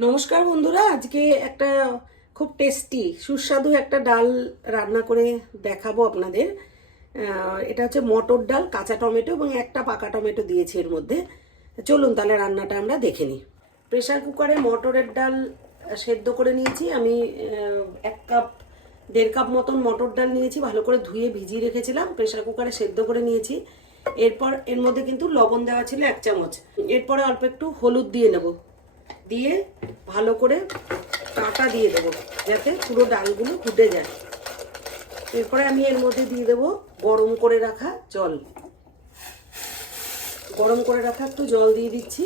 নমস্কার বন্ধুরা, আজকে একটা খুব টেস্টি, সুস্বাদু একটা ডাল রান্না করে দেখাবো আপনাদের। এটা হচ্ছে মটর ডাল, কাঁচা টমেটো এবং একটা পাকা টমেটো দিয়েছি এর মধ্যে। চলুন তাহলে রান্নাটা আমরা দেখে নিই। প্রেশার কুকারে মটরের ডাল সেদ্ধ করে নিয়েছি। আমি এক কাপ, দেড় কাপ মতন মটর ডাল নিয়েছি, ভালো করে ধুয়ে ভিজিয়ে রেখেছিলাম। প্রেশার কুকারে সেদ্ধ করে নিয়েছি। এরপর এর মধ্যে কিন্তু লবণ দেওয়া ছিল এক চামচ। এরপরে অল্প একটু হলুদ দিয়ে নেব। দিয়ে ভালো করে কাঁটা দিয়ে দেবো, যাতে পুরো ডালগুলো ফুটে যায়। এরপরে আমি এর মধ্যে দিয়ে দেবো গরম করে রাখা জল। গরম করে রাখা একটু জল দিয়ে দিচ্ছি।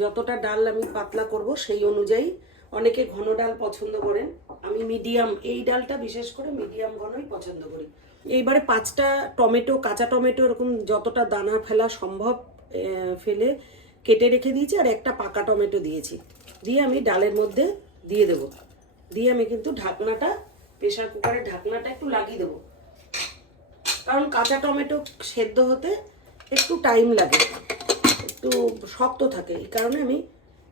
যতটা ডাল আমি পাতলা করব সেই অনুযায়ী অনেকে ঘন ডাল পছন্দ করেন। আমি মিডিয়াম, এই ডালটা বিশেষ করে মিডিয়াম ঘনই পছন্দ করি। এইবারে পাঁচটা টমেটো, কাঁচা টমেটো এরকম যতটা দানা ফেলা সম্ভব ফেলে কেটে রেখে দিয়েছি আর একটা পাকা টমেটো দিয়েছি। দিয়ে আমি ডালের মধ্যে দিয়ে দেবো। দিয়ে আমি কিন্তু ঢাকনাটা প্রেশার কুকারের ঢাকনাটা একটু লাগিয়ে দেবো। কারণ কাঁচা টমেটো সেদ্ধ হতে একটু টাইম লাগে, একটু শক্ত থাকে। এই কারণে আমি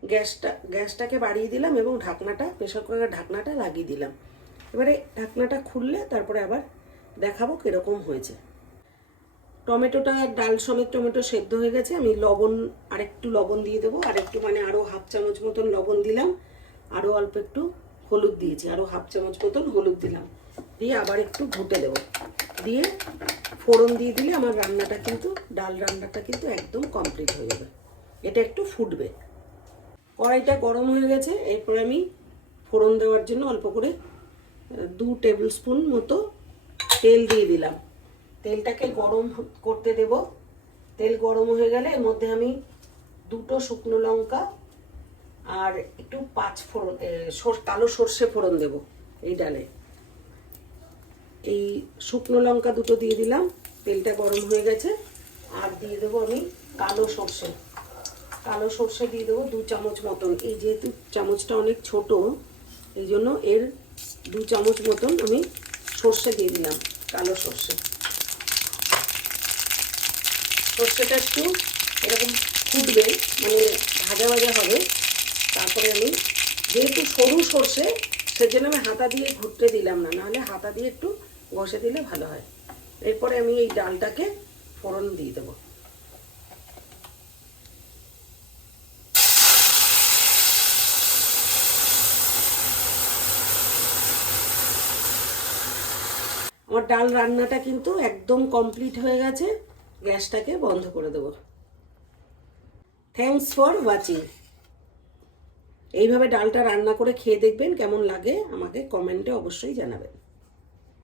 গ্যাসটা, গ্যাসটাকে বাড়িয়ে দিলাম এবং ঢাকনাটা প্রেশার কুকারের ঢাকনাটা লাগিয়ে দিলাম। এবারে ঢাকনাটা খুললে তারপরে আবার দেখাবো কীরকম হয়েছে। টমেটোটা, ডাল সমেত টমেটো সেদ্ধ হয়ে গেছে। আমি লবণ, আরেকটু লবণ দিয়ে দেবো। আর একটু মানে আরও হাফ চামচ মতন লবণ দিলাম। আরও অল্প একটু হলুদ দিয়েছি। আরও হাফ চামচ মতন হলুদ দিলাম। দিয়ে আবার একটু ঘুটে দেবো। দিয়ে ফোড়ন দিয়ে দিলে আমার রান্নাটা কিন্তু, ডাল রান্নাটা কিন্তু একদম কমপ্লিট হয়ে যাবে। এটা একটু ফুটবে। কড়াইটা গরম হয়ে গেছে। এরপর আমি ফোড়ন দেওয়ার জন্য অল্প করে দু টেবিল স্পুন মতো তেল দিয়ে দিলাম। তেলটাকে গরম করতে দেব। তেল গরম হয়ে গেলে এর মধ্যে আমি দুটো শুকনো লঙ্কা আর একটু পাঁচ ফোড়ন কালো সর্ষে ফোড়ন দেব এই ডালে। এই শুকনো লঙ্কা দুটো দিয়ে দিলাম, তেলটা গরম হয়ে গেছে। আর দিয়ে দেবো আমি কালো সর্ষে। কালো সর্ষে দিয়ে দেবো দু চামচ মতন। এই যেহেতু চামচটা অনেক ছোট, এই জন্য এর দু চামচ মতন আমি সর্ষে দিয়ে দিলাম, কালো সর্ষে। সর্ষেটা একটু এরকম ফুটবে মানে ভাজা ভাজা হবে। তারপরে আমি যেহেতু সরু সর্ষে, সেজন্য আমি হাতা দিয়ে ঘুরতে দিলাম না, নাহলে হাতা দিয়ে একটু ঘষে দিলে ভালো হয়। এরপরে আমি এই ডালটাকে ফোড়ন দিয়ে দেবো। আমার ডাল রান্নাটা কিন্তু একদম কমপ্লিট হয়ে গেছে। গ্যাসটাকে বন্ধ করে দেবো। থ্যাংকস ফর ওয়াচিং এইভাবে ডালটা রান্না করে খেয়ে দেখবেন কেমন লাগে, আমাকে কমেন্টে অবশ্যই জানাবেন।